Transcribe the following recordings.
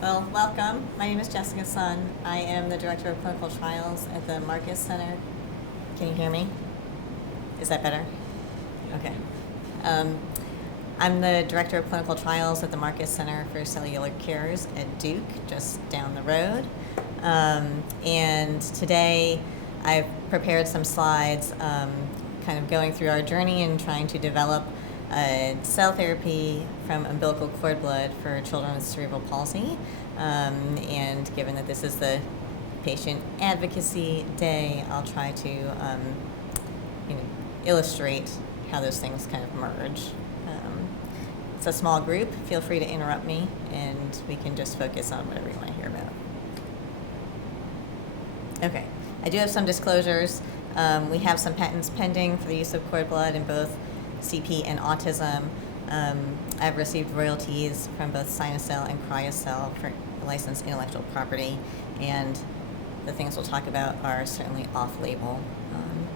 Well, welcome. My name is Jessica Sun. I am the Director of Clinical Trials at the Marcus Center. Can you hear me? Is that better? Okay. I'm the Director of Clinical Trials at the Marcus Center for Cellular Cures at Duke, just down the road. And today I've prepared some slides kind of going through our journey and trying to develop cell therapy from umbilical cord blood for children with cerebral palsy. And given that this is the patient advocacy day, I'll try to illustrate how those things kind of merge. It's a small group. Feel free to interrupt me, and we can just focus on whatever you want to hear about. Okay, I do have some disclosures. We have some patents pending for the use of cord blood in both CP and autism. I've received royalties from both Sinocell and Cryocell for licensed intellectual property, and the things we'll talk about are certainly off-label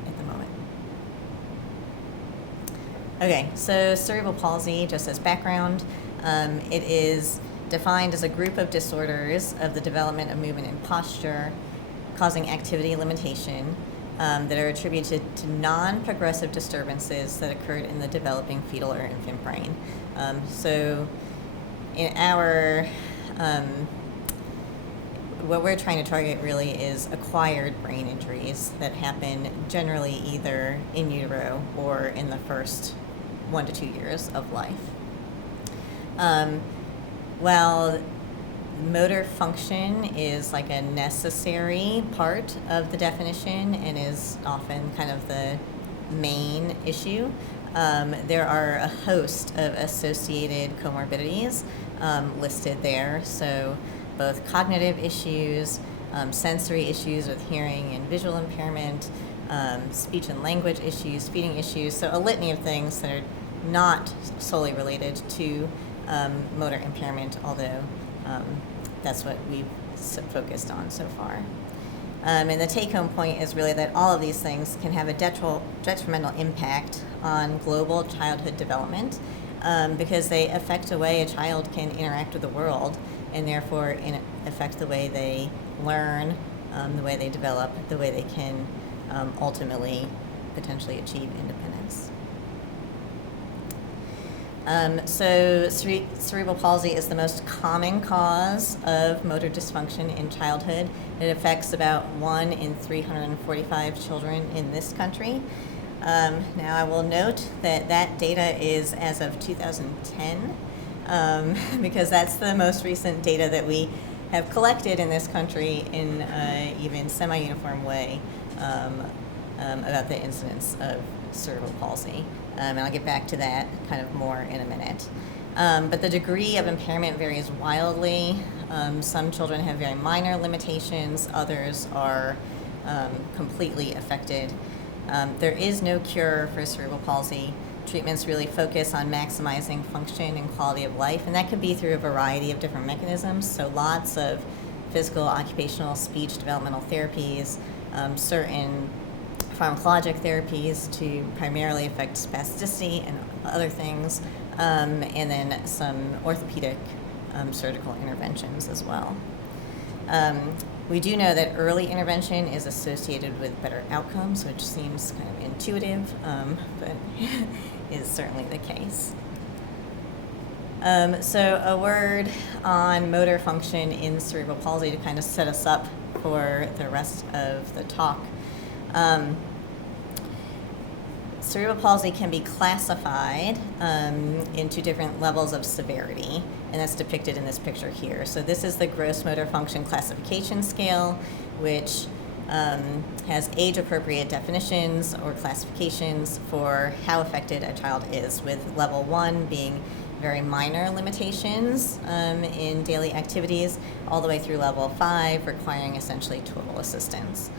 at the moment. Okay, so cerebral palsy, just as background, it is defined as a group of disorders of the development of movement and posture causing activity limitation that are attributed to non-progressive disturbances that occurred in the developing fetal or infant brain. So in our, what we're trying to target really is acquired brain injuries that happen generally either in utero or in the first 1 to 2 years of life. Well, motor function is like a necessary part of the definition and is often kind of the main issue. There are a host of associated comorbidities listed there, so both cognitive issues, sensory issues with hearing and visual impairment, speech and language issues, feeding issues, so a litany of things that are not solely related to motor impairment, although that's what we've focused on so far. And the take-home point is really that all of these things can have a detrimental impact on global childhood development because they affect the way a child can interact with the world and therefore affect the way they learn, the way they develop, the way they can ultimately potentially achieve independence. So cerebral palsy is the most common cause of motor dysfunction in childhood. It affects about 1 in 345 children in this country. Now I will note that that data is as of 2010 because that's the most recent data that we have collected in this country in even semi-uniform way about the incidence of cerebral palsy. And I'll get back to that kind of more in a minute. But the degree of impairment varies wildly. Some children have very minor limitations, others are completely affected. There is no cure for cerebral palsy. Treatments really focus on maximizing function and quality of life, and that could be through a variety of different mechanisms. So lots of physical, occupational, speech, developmental therapies, certain pharmacologic therapies to primarily affect spasticity and other things, and then some orthopedic surgical interventions as well. We do know that early intervention is associated with better outcomes, which seems kind of intuitive, but is certainly the case. So a word on motor function in cerebral palsy to kind of set us up for the rest of the talk. Cerebral palsy can be classified into different levels of severity, and that's depicted in this picture here. So this is the gross motor function classification scale, which has age-appropriate definitions or classifications for how affected a child is, with level 1 being very minor limitations in daily activities, all the way through level 5 requiring essentially total assistance.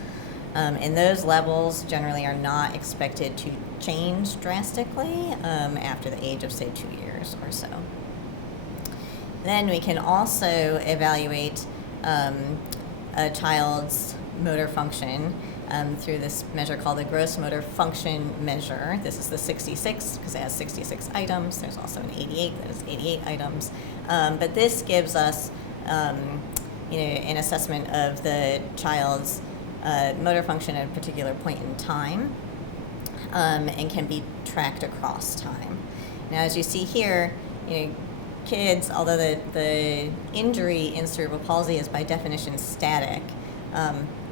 And those levels generally are not expected to change drastically after the age of, say, 2 years or so. Then we can also evaluate a child's motor function through this measure called the gross motor function measure. This is the 66 because it has 66 items. There's also an 88 that has 88 items. But this gives us an assessment of the child's motor function at a particular point in time, and can be tracked across time. Now, as you see here, kids, although the injury in cerebral palsy is by definition static,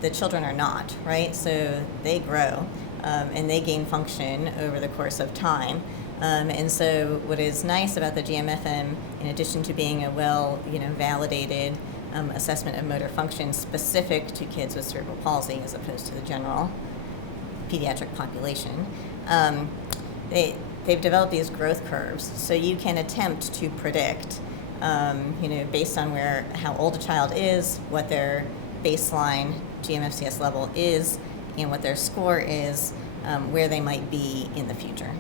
the children are not, right? So they grow and they gain function over the course of time. And so what is nice about the GMFM, in addition to being a validated assessment of motor function specific to kids with cerebral palsy as opposed to the general pediatric population, they've developed these growth curves. So you can attempt to predict, based on how old a child is, what their baseline GMFCS level is, and what their score is, where they might be in the future.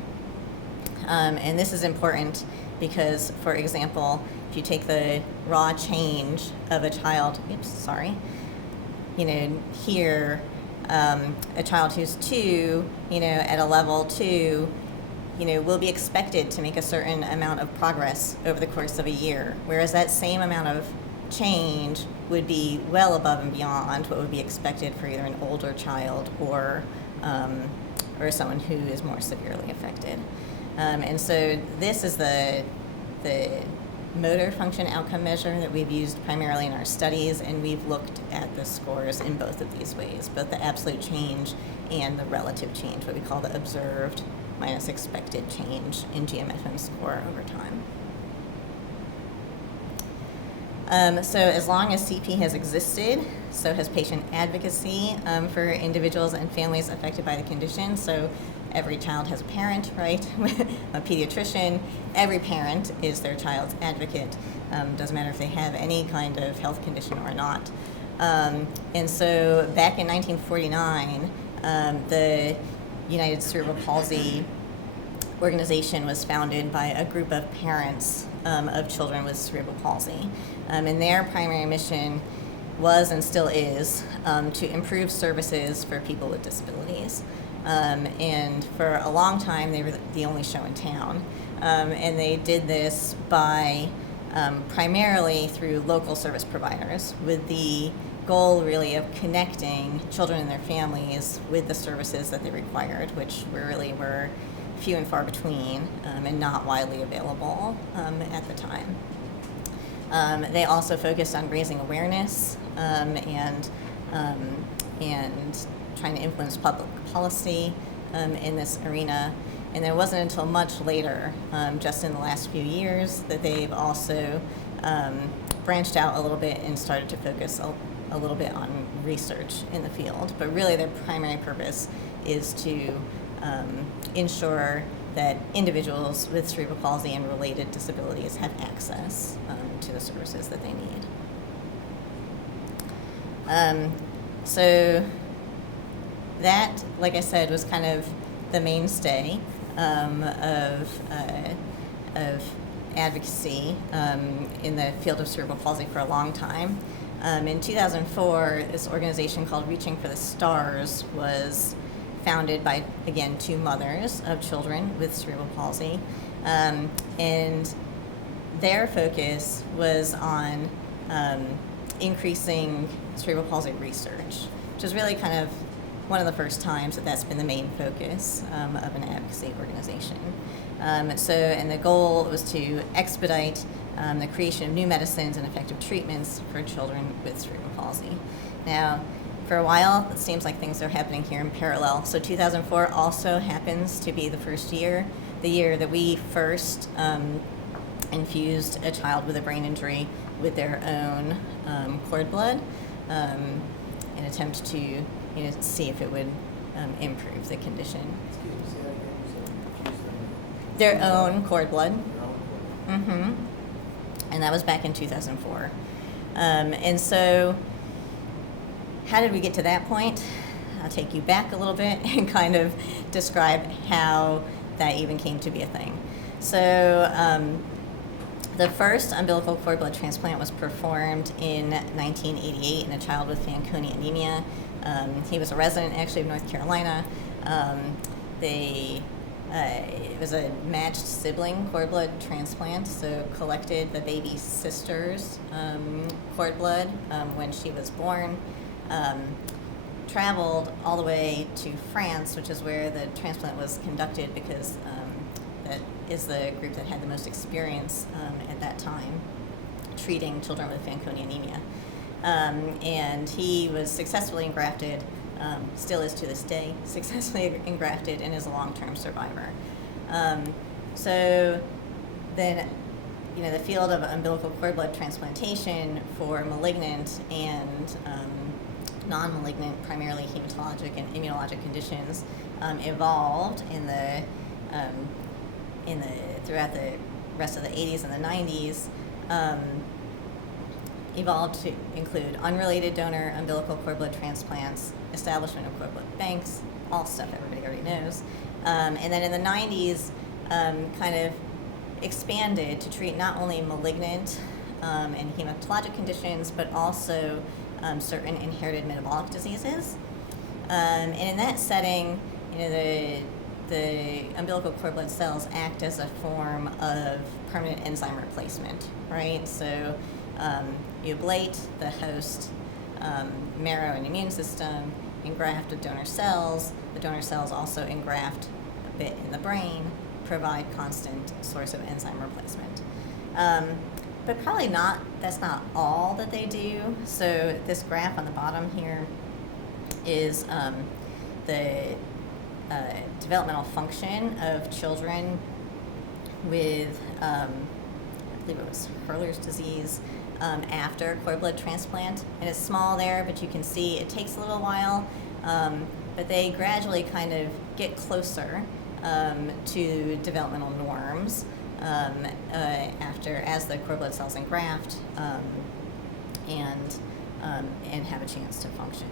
And this is important because, for example, if you take the raw change of a child, here, a child who's 2, at a level 2, will be expected to make a certain amount of progress over the course of a year, whereas that same amount of change would be well above and beyond what would be expected for either an older child or someone who is more severely affected. And so this is the motor function outcome measure that we've used primarily in our studies, and we've looked at the scores in both of these ways, both the absolute change and the relative change, what we call the observed minus expected change in GMFM score over time. So as long as CP has existed, so has patient advocacy for individuals and families affected by the condition. So every child has a parent, right? A pediatrician. Every parent is their child's advocate. Doesn't matter if they have any kind of health condition or not. And so back in 1949, the United Cerebral Palsy organization was founded by a group of parents of children with cerebral palsy. And their primary mission was and still is to improve services for people with disabilities. And for a long time, they were the only show in town. And they did this by primarily through local service providers, with the goal really of connecting children and their families with the services that they required, which were few and far between and not widely available at the time. They also focused on raising awareness and trying to influence public policy in this arena. And it wasn't until much later, just in the last few years, that they've also branched out a little bit and started to focus a little bit on research in the field. But really their primary purpose is to ensure that individuals with cerebral palsy and related disabilities have access to the services that they need. So that, like I said, was kind of the mainstay of advocacy in the field of cerebral palsy for a long time. In 2004, this organization called Reaching for the Stars was founded by, again, 2 mothers of children with cerebral palsy. And their focus was on increasing cerebral palsy research, which is really kind of one of the first times that that's been the main focus of an advocacy organization. And the goal was to expedite the creation of new medicines and effective treatments for children with cerebral palsy. Now, for a while, it seems like things are happening here in parallel. So 2004 also happens to be the year that we first infused a child with a brain injury with their own cord blood in an attempt to see if it would improve the condition. Their own cord blood. Mm-hmm. And that was back in 2004. And so how did we get to that point? I'll take you back a little bit and kind of describe how that even came to be a thing. So the first umbilical cord blood transplant was performed in 1988 in a child with Fanconi anemia. He was a resident actually of North Carolina. They it was a matched sibling cord blood transplant, so collected the baby sister's cord blood when she was born, traveled all the way to France, which is where the transplant was conducted because that is the group that had the most experience at that time treating children with Fanconi anemia. And he was successfully engrafted, still is to this day, successfully engrafted and is a long-term survivor. So then, the field of umbilical cord blood transplantation for malignant and non-malignant, primarily hematologic and immunologic conditions, evolved throughout the rest of the 80s and the 90s. Evolved to include unrelated donor umbilical cord blood transplants, establishment of cord blood banks, all stuff everybody already knows. And then in the 90s, kind of expanded to treat not only malignant and hematologic conditions, but also certain inherited metabolic diseases. And in that setting, the umbilical cord blood cells act as a form of permanent enzyme replacement, right? So you ablate the host marrow and immune system, engraft with donor cells. The donor cells also engraft a bit in the brain, provide constant source of enzyme replacement. But probably not, that's not all that they do. So this graph on the bottom here is the developmental function of children with, I believe it was Hurler's disease, after cord blood transplant. And it's small there, but you can see it takes a little while, but they gradually kind of get closer to developmental norms as the cord blood cells engraft and have a chance to function.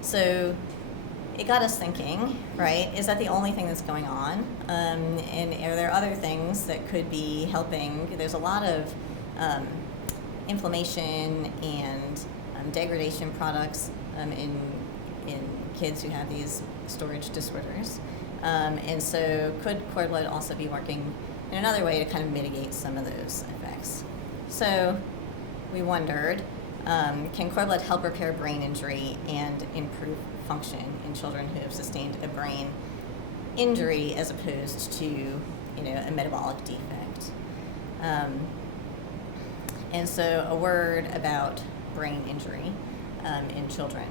So it got us thinking, right, is that the only thing that's going on? And are there other things that could be helping? There's a lot of inflammation and degradation products in kids who have these storage disorders. And so could cord blood also be working in another way to kind of mitigate some of those effects? So we wondered, can cord blood help repair brain injury and improve function in children who have sustained a brain injury as opposed to, a metabolic defect? And so a word about brain injury in children.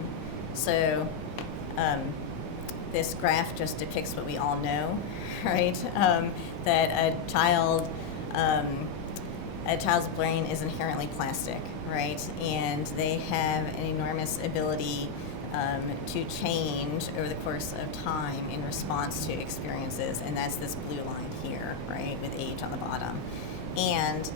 So this graph just depicts what we all know, right? That a child's brain is inherently plastic, right? And they have an enormous ability to change over the course of time in response to experiences, and that's this blue line here, right, with age on the bottom. And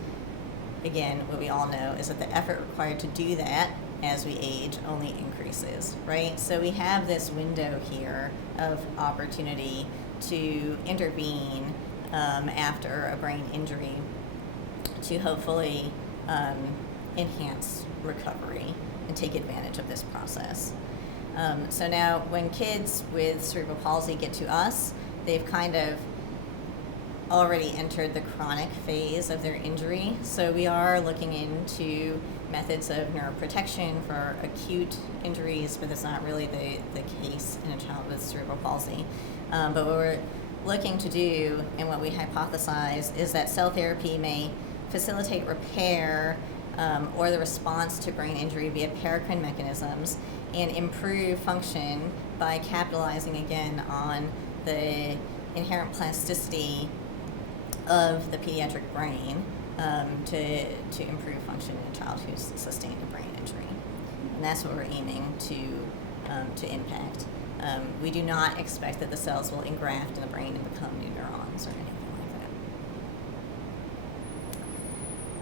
again, what we all know is that the effort required to do that as we age only increases, right? So we have this window here of opportunity to intervene after a brain injury to hopefully enhance recovery and take advantage of this process. So now when kids with cerebral palsy get to us, they've kind of already entered the chronic phase of their injury. So we are looking into methods of neuroprotection for acute injuries, but that's not really the case in a child with cerebral palsy. But what we're looking to do and what we hypothesize is that cell therapy may facilitate repair or the response to brain injury via paracrine mechanisms and improve function by capitalizing again on the inherent plasticity of the pediatric brain to improve function in a child who's sustained a brain injury. And that's what we're aiming to impact. We do not expect that the cells will engraft in the brain and become new neurons or anything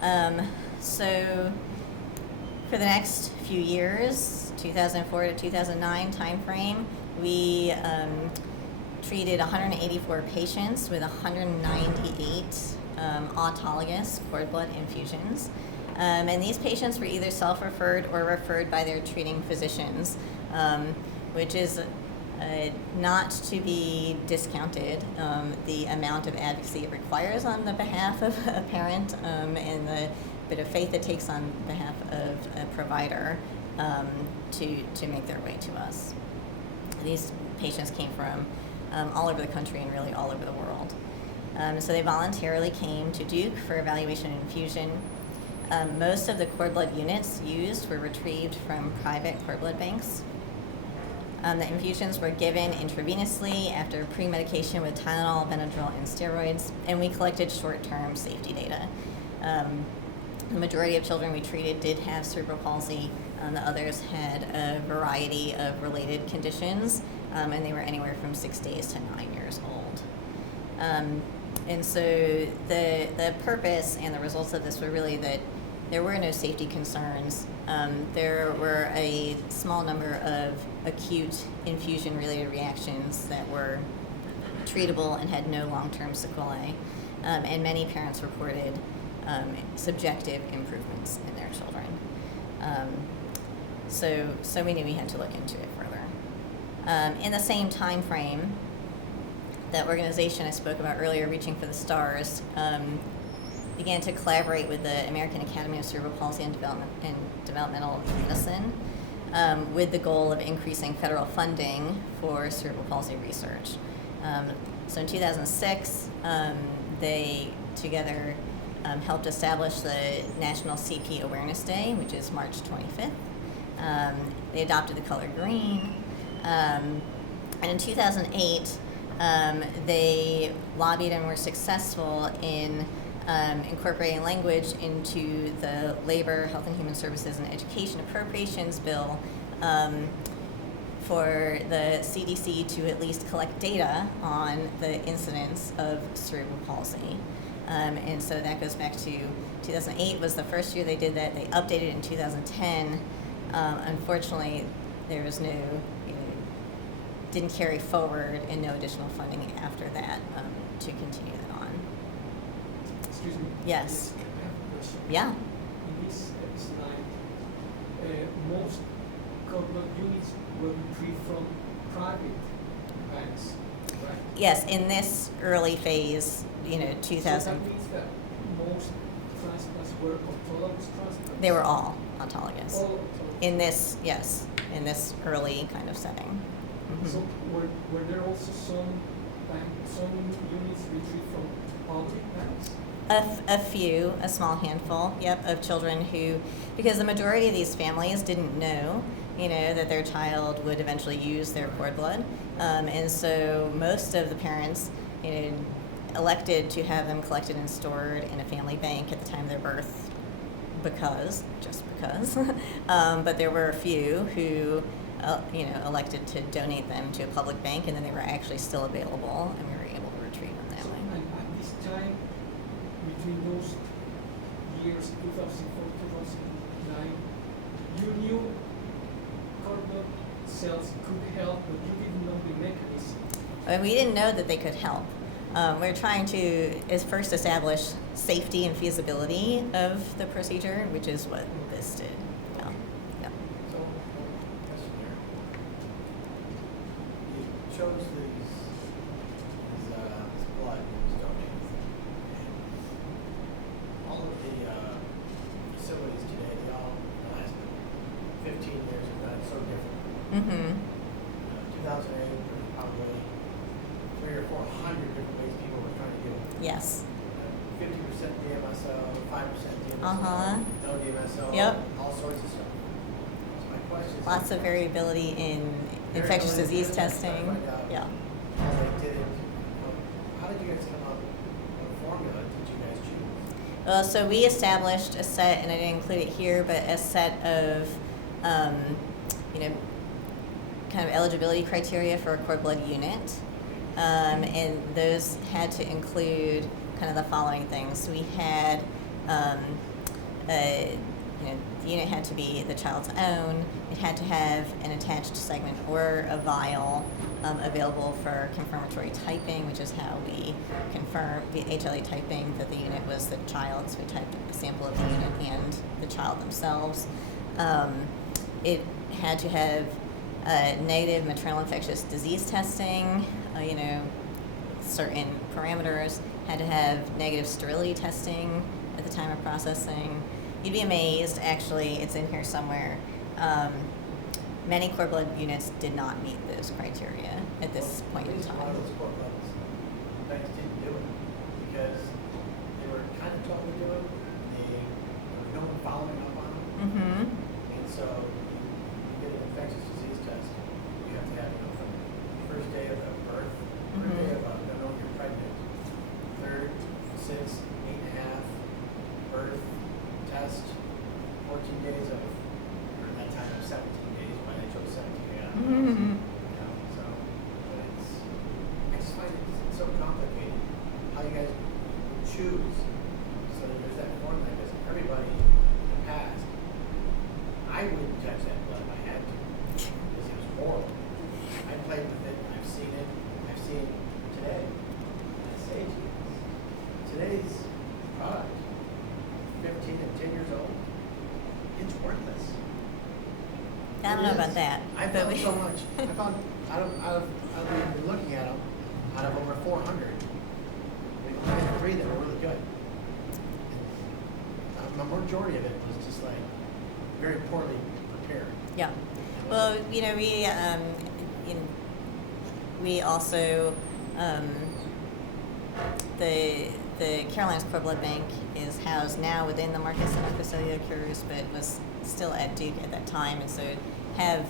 like that. So for the next few years, 2004 to 2009 timeframe, we treated 184 patients with 198 autologous cord blood infusions. And these patients were either self-referred or referred by their treating physicians, which is not to be discounted, the amount of advocacy it requires on the behalf of a parent, and the bit of faith it takes on behalf of a provider, to make their way to us. These patients came from all over the country and really all over the world. So they voluntarily came to Duke for evaluation and infusion. Most of the cord blood units used were retrieved from private cord blood banks. The infusions were given intravenously after pre-medication with Tylenol, Benadryl, and steroids, and we collected short-term safety data. The majority of children we treated did have cerebral palsy. The others had a variety of related conditions, and they were anywhere from 6 days to 9 years old. And so the purpose and the results of this were really that there were no safety concerns. There were a small number of acute infusion-related reactions that were treatable and had no long-term sequelae, and many parents reported subjective improvements in their children. So we knew we had to look into it further. In the same time frame, the organization I spoke about earlier, Reaching for the Stars, began to collaborate with the American Academy of Cerebral Palsy and Developmental Medicine, with the goal of increasing federal funding for cerebral palsy research. So in 2006, they together helped establish the National CP Awareness Day, which is March 25th. They adopted the color green. And in 2008, they lobbied and were successful in incorporating language into the Labor, Health and Human Services, and Education Appropriations Bill for the CDC to at least collect data on the incidence of cerebral palsy. And so that goes back to 2008 was the first year they did that. They updated it in 2010. Unfortunately, there was no, didn't carry forward, and no additional funding after that to continue that on. Excuse me. Yes. I have a question. Yeah. In this slide, most cord blood units were retrieved from private banks, right? Yes, in this early phase, 2000. So that means that most transplants were autologous transplants? They were all autologous. All autologous. In this, yes, in this early kind of setting. Mm-hmm. So were there also some units retrieved from public banks? A few, a small handful, of children who, because the majority of these families didn't know, that their child would eventually use their cord blood. And so most of the parents, elected to have them collected and stored in a family bank at the time of their birth just because. But there were a few who, elected to donate them to a public bank, and then they were actually still available, and we were able to retrieve them that way. And at this time, between those years, 2004, 2009, you knew cord blood cells could help, but you didn't know the mechanism. And we didn't know that they could help. We're trying to first establish safety and feasibility of the procedure, which is what this did. Yeah. Yeah. So, question here. You chose this blood that was donated. And all of the facilities today, the last 15 years have done so differently. Mm-hmm. 2008, probably 300 or 400 different ways people were trying to do it. Yes. 50% DMSO, 5% DMSO, Uh-huh. no DMSO, Yep. all sorts of stuff. So my question is, Lots of variability in infectious disease testing. Yeah. how they did it, how did you guys come up with a formula did you guys choose? Well, so we established a set, and I didn't include it here, but a set of, kind of eligibility criteria for a cord blood unit. And those had to include kind of the following things. We had, the unit had to be the child's own. It had to have an attached segment or a vial available for confirmatory typing, which is how we confirm the HLA typing that the unit was the child's. We typed a sample of the unit and the child themselves. It had to have negative maternal infectious disease testing, certain parameters, had to have negative sterility testing at the time of processing. You'd be amazed, actually, it's in here somewhere. Many cord blood units did not meet those criteria at this point in A lot time. of those core buttons, banks didn't do it because they were kind of told to do it. There was no one following up on them. Mm-hmm. And so you get an infectious disease test, you have to have it from the first day of the birth, first day of, you're pregnant, third, 6, 8.5, birth, test, 14 days of, or at that time, 17 days, when I chose 17, yeah. Mm-hmm. So, but I just find it so complicated how you guys choose. So there's that formula, because everybody in the past, I wouldn't touch that blood if I had to, because it was horrible. I played with it, I've seen it, I've seen today. I say to you, today's product, 15 and 10 years old, it's worthless. I don't know about that. I but found so much. I found out of looking at them, out of over 400, we had 3 that were really good. And the majority of it was just like very poorly prepared. Yeah. Well, we also the Carolinas Cord Blood Bank is housed now within the Marcus Center for Cellular Cures, but was still at Duke at that time, and so have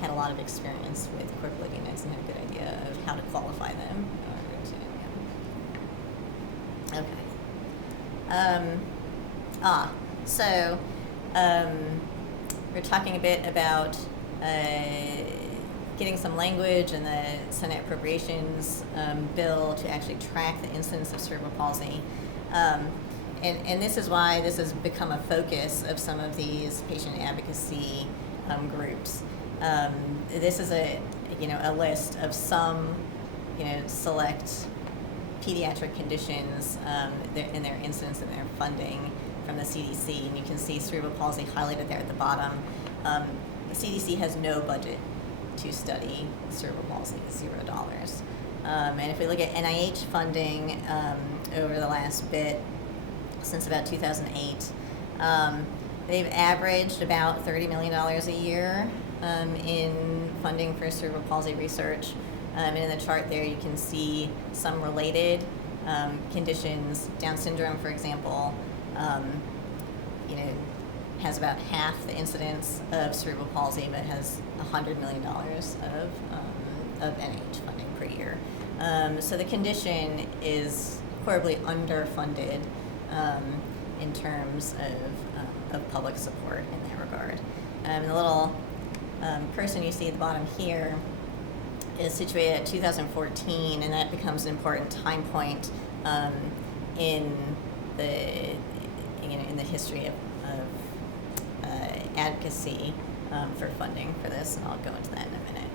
had a lot of experience with cord blood units and have a good idea of how to qualify them in order to. Okay. We're talking a bit about getting some language in the Senate Appropriations bill to actually track the incidence of cerebral palsy. And this is why this has become a focus of some of these patient advocacy groups. This is a list of some select pediatric conditions in their incidence and their funding from the CDC, and you can see cerebral palsy highlighted there at the bottom. The CDC has no budget to study cerebral palsy, $0. And if we look at NIH funding over the last bit, since about 2008, they've averaged about $30 million a year in funding for cerebral palsy research. And in the chart there, you can see some related conditions. Down syndrome, for example, has about half the incidence of cerebral palsy, but has $100 million of NIH funding per year. So the condition is horribly underfunded in terms of public support in that regard. The little person you see at the bottom here is situated at 2014, and that becomes an important time point in the history of advocacy for funding for this, and I'll go into that in a minute.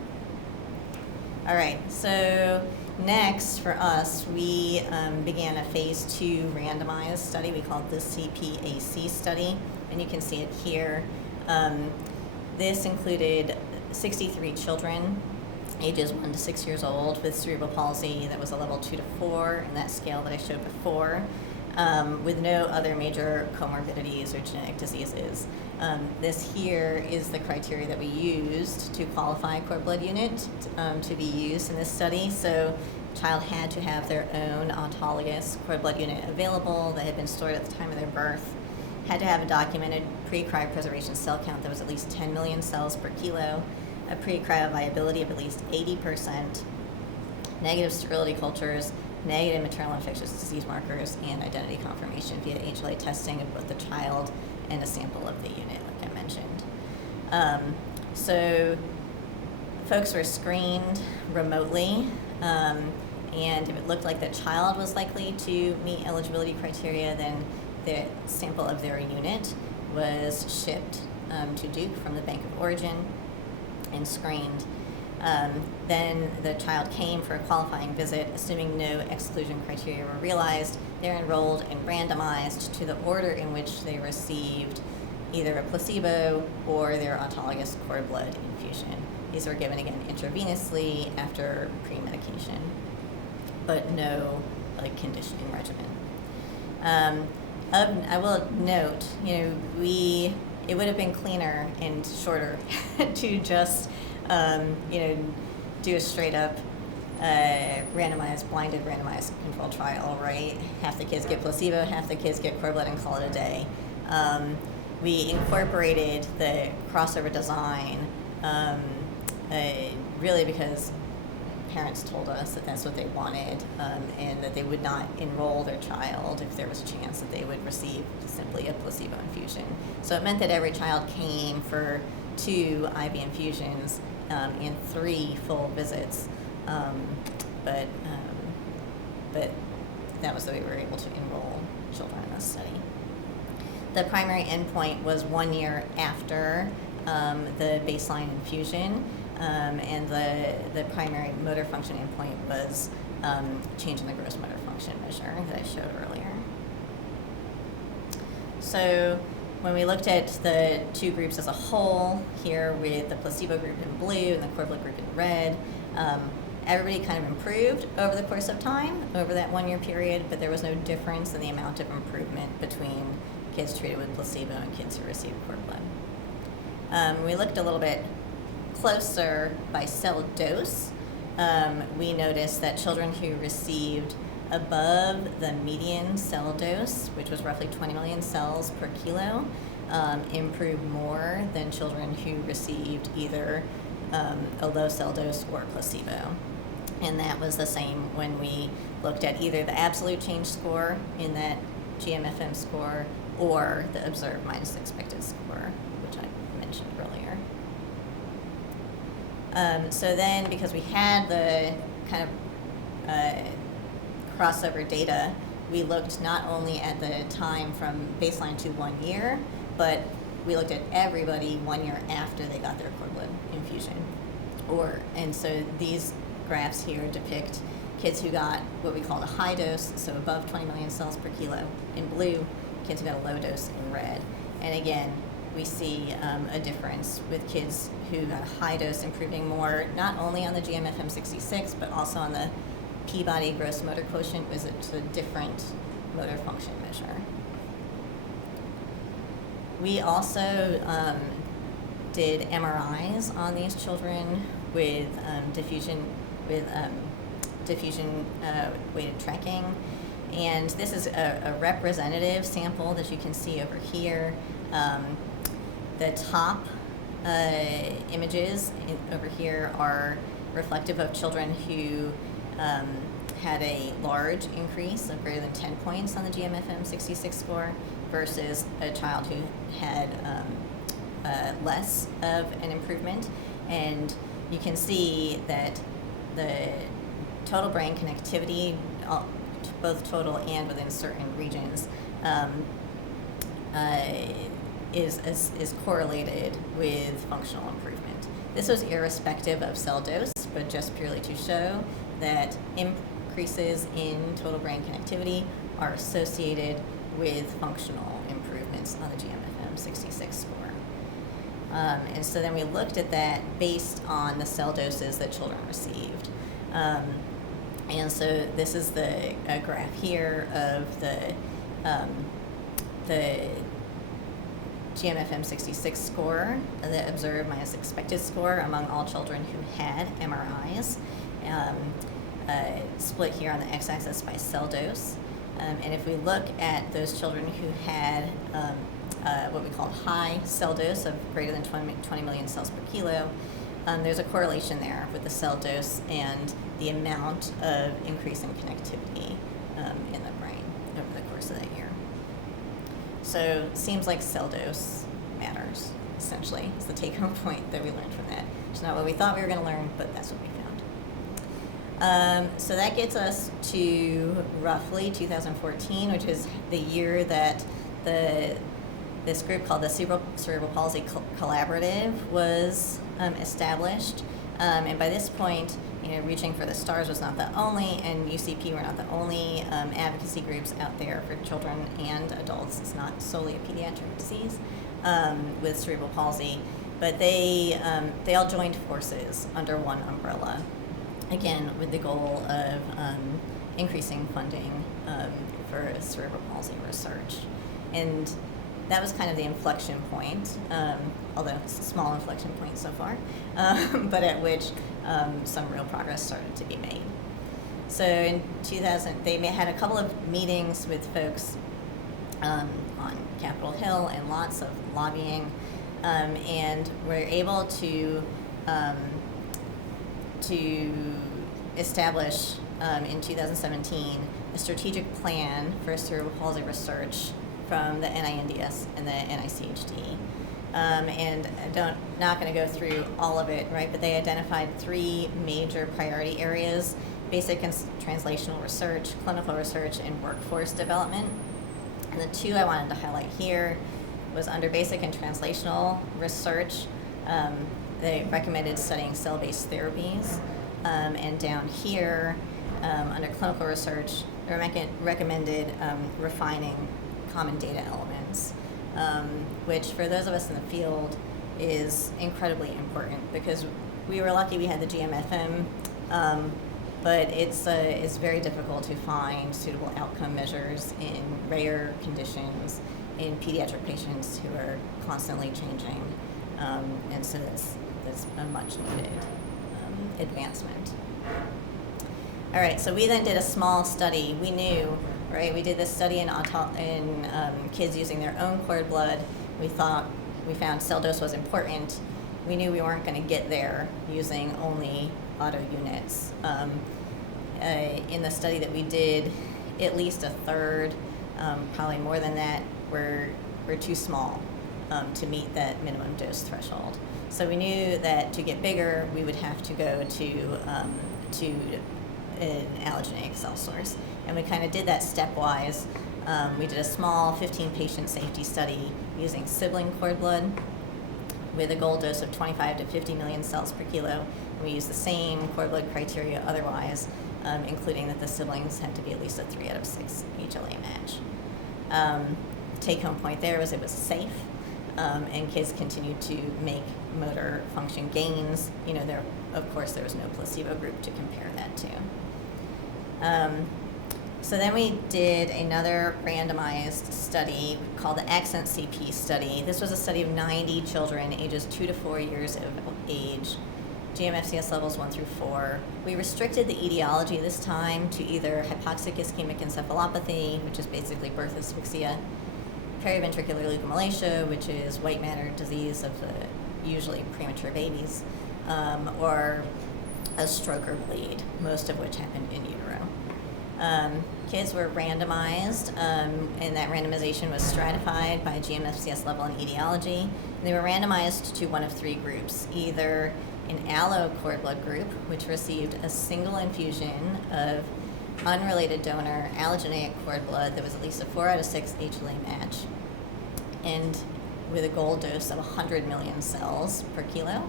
All right, so next for us, we began a phase 2 randomized study. We called the CPAC study, and you can see it here. This included 63 children, ages 1 to 6 years old, with cerebral palsy that was a level 2 to 4 in that scale that I showed before, with no other major comorbidities or genetic diseases. This here is the criteria that we used to qualify a cord blood unit to be used in this study. So the child had to have their own autologous cord blood unit available that had been stored at the time of their birth, had to have a documented pre-cryopreservation cell count that was at least 10 million cells per kilo, a pre-cryoviability of at least 80%, negative sterility cultures, negative maternal infectious disease markers, and identity confirmation via HLA testing of both the child and a sample of the unit, like I mentioned. So folks were screened remotely, and if it looked like the child was likely to meet eligibility criteria, then the sample of their unit was shipped to Duke from the Bank of Origin and screened. Then the child came for a qualifying visit, assuming no exclusion criteria were realized. They're enrolled and randomized to the order in which they received either a placebo or their autologous cord blood infusion. These were given again intravenously after pre-medication, but no conditioning regimen. I will note, it would have been cleaner and shorter to just, do a straight up blinded randomized controlled trial, right? Half the kids get placebo, half the kids get cord blood, and call it a day. We incorporated the crossover design really because parents told us that that's what they wanted, and that they would not enroll their child if there was a chance that they would receive simply a placebo infusion. So it meant that every child came for 2 IV infusions and 3 full visits, but that was the way we were able to enroll children in this study. The primary endpoint was 1 year after the baseline infusion, and the primary motor function endpoint was change in the gross motor function measure that I showed earlier. So when we looked at the 2 groups as a whole, here with the placebo group in blue and the cord blood group in red, everybody kind of improved over the course of time, over that 1 year period, but there was no difference in the amount of improvement between kids treated with placebo and kids who received cord blood. We looked a little bit closer by cell dose. We noticed that children who received above the median cell dose, which was roughly 20 million cells per kilo, improved more than children who received either a low cell dose or placebo. And that was the same when we looked at either the absolute change score in that GMFM score or the observed minus expected score, which I mentioned earlier. So then, because we had the kind of crossover data, we looked not only at the time from baseline to 1 year, but we looked at everybody 1 year after they got their cord blood infusion. And so these graphs here depict kids who got what we call a high dose, so above 20 million cells per kilo in blue, kids who got a low dose in red. And again, we see a difference with kids who got a high dose improving more, not only on the GMFM 66, but also on the Peabody gross motor quotient, which is a different motor function measure. We also did MRIs on these children with diffusion weighted tracking, and this is a representative sample that you can see over here. The top images over here are reflective of children who had a large increase of greater than 10 points on the GMFM 66 score versus a child who had less of an improvement. And you can see that the total brain connectivity, both total and within certain regions, is correlated with functional improvement. This was irrespective of cell dose, but just purely to show that increases in total brain connectivity are associated with functional improvements on the GMFM 66 score. And so then we looked at that based on the cell doses that children received. And so this is a graph here of the GMFM 66 score, the observed minus expected score among all children who had MRIs, split here on the x-axis by cell dose. And if we look at those children who had what we call high cell dose of greater than 20 million cells per kilo, there's a correlation there with the cell dose and the amount of increase in connectivity in the brain over the course of that year. So it seems like cell dose matters, essentially, is the take-home point that we learned from that. It's not what we thought we were going to learn, but that's what we found. So that gets us to roughly 2014, which is the year that this group called the Cerebral Palsy Collaborative was established. And by this point, Reaching for the Stars was not the only, and UCP were not the only advocacy groups out there for children and adults. It's not solely a pediatric disease. with cerebral palsy, but they all joined forces under one umbrella, again with the goal of increasing funding for cerebral palsy research. And that was kind of the inflection point, although it's a small inflection point so far, but at which some real progress started to be made. So in 2000, they had a couple of meetings with folks on Capitol Hill and lots of lobbying, and were able to establish in 2017 a strategic plan for cerebral palsy research from the NINDS and the NICHD. And not going to go through all of it, right? But they identified 3 major priority areas: basic and translational research, clinical research, and workforce development. And the 2 I wanted to highlight here was under basic and translational research. They recommended studying cell-based therapies, and down here under clinical research, they recommended refining common data elements, which for those of us in the field is incredibly important, because we were lucky we had the GMFM, but it's very difficult to find suitable outcome measures in rare conditions, in pediatric patients who are constantly changing, and so that's a much needed advancement. All right, so we then did a small study. We knew, right? We did this study in kids using their own cord blood. We found cell dose was important. We knew we weren't going to get there using only auto units. In the study that we did, at least a third, probably more than that, were too small to meet that minimum dose threshold. So we knew that to get bigger, we would have to go to an allogeneic cell source. And we kind of did that stepwise. We did a small 15-patient safety study using sibling cord blood with a goal dose of 25 to 50 million cells per kilo. And we used the same cord blood criteria otherwise, including that the siblings had to be at least a 3 out of 6 HLA match. Take-home point there was it was safe, and kids continued to make motor function gains. Of course, there was no placebo group to compare that to. So then we did another randomized study called the Accent CP study. This was a study of 90 children ages 2 to 4 years of age, GMFCS levels 1 through 4. We restricted the etiology this time to either hypoxic ischemic encephalopathy, which is basically birth asphyxia, periventricular leukomalacia, which is white matter disease of the usually premature babies, or a stroke or bleed, most of which happened in utero. Kids were randomized, and that randomization was stratified by GMFCS level and etiology. And they were randomized to one of 3 groups, either an allo cord blood group, which received a single infusion of unrelated donor allogeneic cord blood that was at least a 4 out of 6 HLA match, and with a goal dose of 100 million cells per kilo,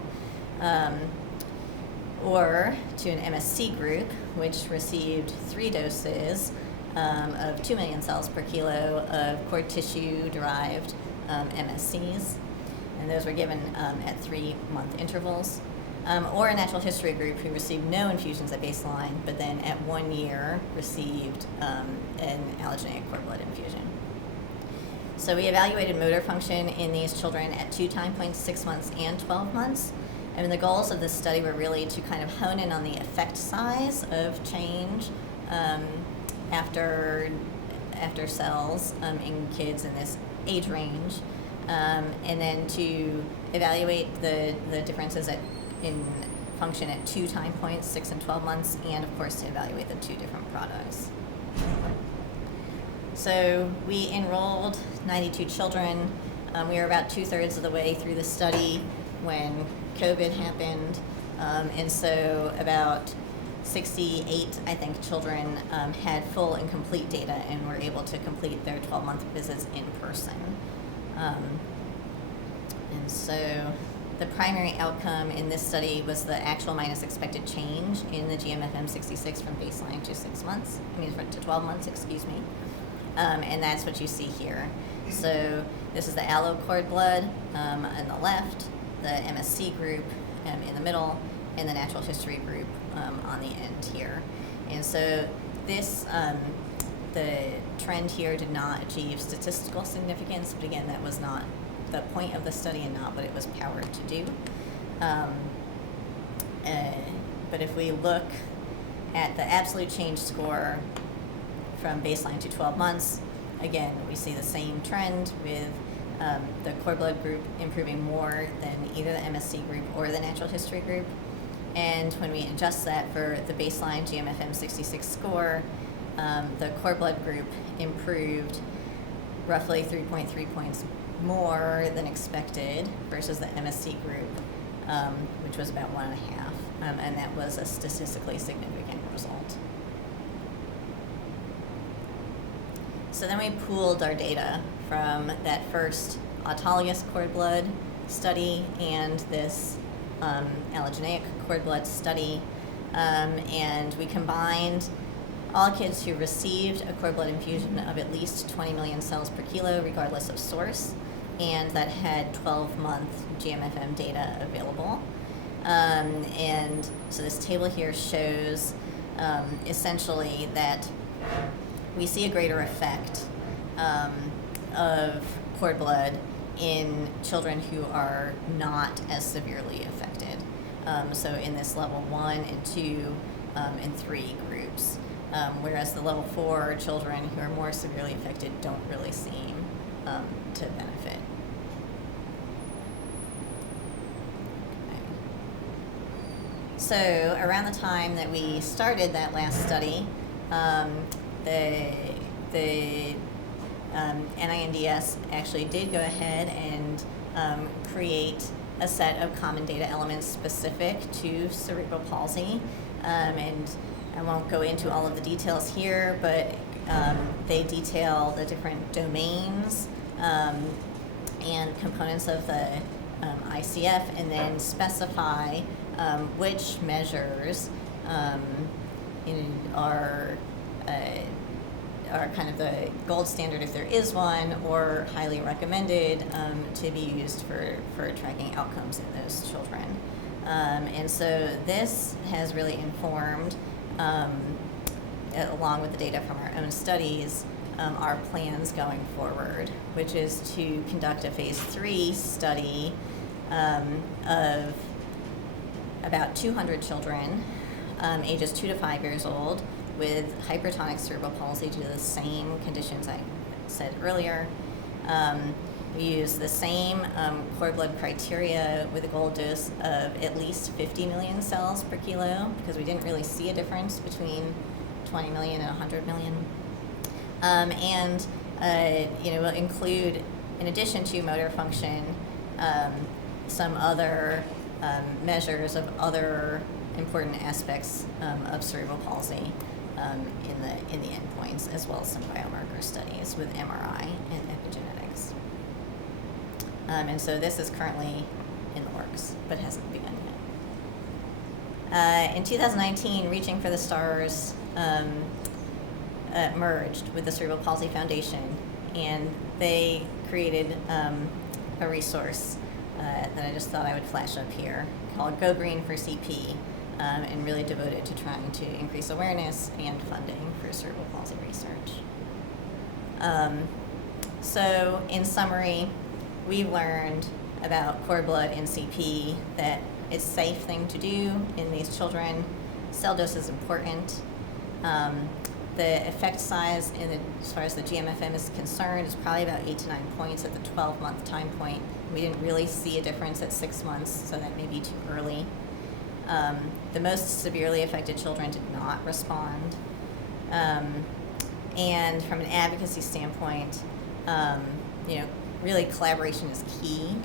or to an MSC group, which received 3 doses of 2 million cells per kilo of cord tissue-derived MSCs, and those were given at 3-month intervals, or a natural history group who received no infusions at baseline, but then at 1 year received an allogeneic cord blood infusion. So we evaluated motor function in these children at 2 time points, 6 months and 12 months. And the goals of this study were really to kind of hone in on the effect size of change after cells in kids in this age range, and then to evaluate the differences in function at 2 time points, 6 and 12 months, and of course to evaluate the 2 different products. So we enrolled 92 children. We were about 2/3 of the way through the study when COVID happened, and so about 68, I think, children had full and complete data and were able to complete their 12-month visits in person. And so the primary outcome in this study was the actual minus expected change in the GMFM 66 from baseline to 12 months, excuse me. And that's what you see here. So this is the allo cord blood on the left, the MSC group in the middle, and the natural history group on the end here. And so this, the trend here did not achieve statistical significance, but again, that was not the point of the study and not what it was powered to do. But if we look at the absolute change score from baseline to 12 months, again, we see the same trend with the cord blood group improving more than either the MSC group or the natural history group. And when we adjust that for the baseline GMFM 66 score, the cord blood group improved roughly 3.3 points more than expected versus the MSC group, which was about 1.5. And that was a statistically significant result. So then we pooled our data from that first autologous cord blood study and this allogeneic cord blood study, and we combined all kids who received a cord blood infusion of at least 20 million cells per kilo, regardless of source, and that had 12-month GMFM data available. And so this table here shows essentially that we see a greater effect of cord blood in children who are not as severely affected. So in this level 1 and 2 and 3 groups, whereas the level 4 children who are more severely affected don't really seem to benefit. So around the time that we started that last study, the NINDS actually did go ahead and create a set of common data elements specific to cerebral palsy. And I won't go into all of the details here, but they detail the different domains and components of the ICF, and then specify which measures are kind of the gold standard if there is one, or highly recommended to be used for tracking outcomes in those children. And so this has really informed, along with the data from our own studies, our plans going forward, which is to conduct a phase 3 study of about 200 children, ages 2 to 5 years old, with hypertonic cerebral palsy due to the same conditions I said earlier. We use the same cord blood criteria with a goal dose of at least 50 million cells per kilo, because we didn't really see a difference between 20 million and 100 million. We'll include, in addition to motor function, some other measures of other important aspects of cerebral palsy in the endpoints, as well as some biomarker studies with MRI and epigenetics. And so this is currently in the works, but hasn't begun yet. In 2019, Reaching for the Stars merged with the Cerebral Palsy Foundation, and they created a resource that I just thought I would flash up here, called Go Green for CP, and really devoted to trying to increase awareness and funding for cerebral palsy research. So in summary, we've learned about cord blood and CP, that it's a safe thing to do in these children. Cell dose is important. The effect size as far as the GMFM is concerned is probably about 8 to 9 points at the 12-month time point. We didn't really see a difference at 6 months, so that may be too early. The most severely affected children did not respond. And from an advocacy standpoint, really collaboration is key.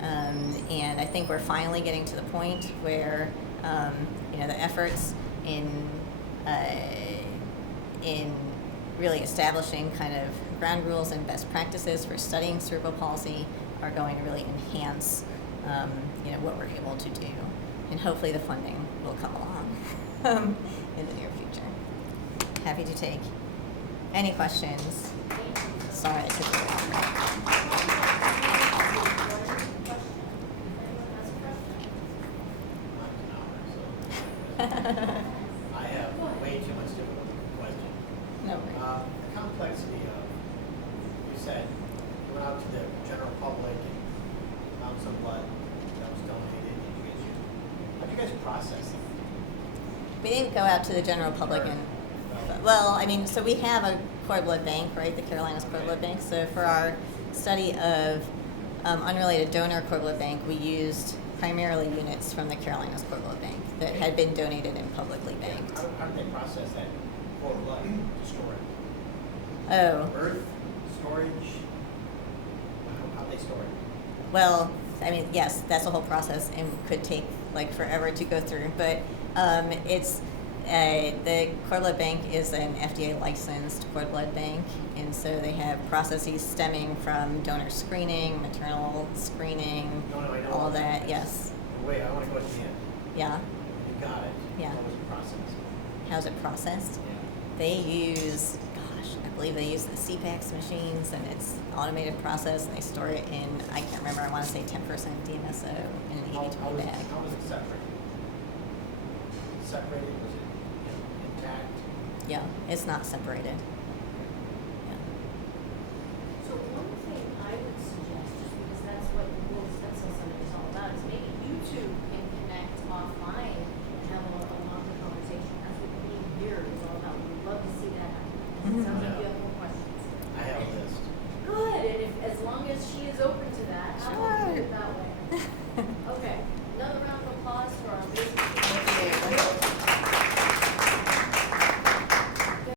And I think we're finally getting to the point where, the efforts in really establishing kind of ground rules and best practices for studying cerebral palsy are going to really enhance, what we're able to do. And hopefully the funding will come along in the near future. Happy to take any questions. Sorry, I took it away. I have way too much difficult question. No worries. The complexity of, you said, you went out to the general public and found some blood that was donated, and you guys used. How'd you guys process it? We didn't go out to the general public and, well, I mean, so we have a cord blood bank, right, the Carolinas Cord Blood Bank. So for our study of unrelated donor cord blood bank, we used primarily units from the Carolinas Cord Blood Bank that had been donated and publicly banked. How did they process that cord blood to store it? Oh, Birth, storage, how they store it? well, I mean, yes, that's a whole process and could take like forever to go through. But it's the cord blood bank is an FDA licensed cord blood bank, and so they have processes stemming from donor screening, maternal screening, No, I know all that. Yes, Wait, I want to go to the end. yeah. You got it. Yeah. What was the process? How's it processed? They use, gosh, I believe they use the CPAX machines, and it's automated process, and they store it in, I can't remember, I want to say 10% DMSO in an How EV20 was bag. it separated? Separated, was it intact? Yeah, it's not separated. Yeah. So one thing I would suggest, just because that's what World Stem Cell Summit is all about, is maybe you two can connect offline and have a longer conversation. That's what being here is all about. We'd love to see that happen. Mhm. It sounds like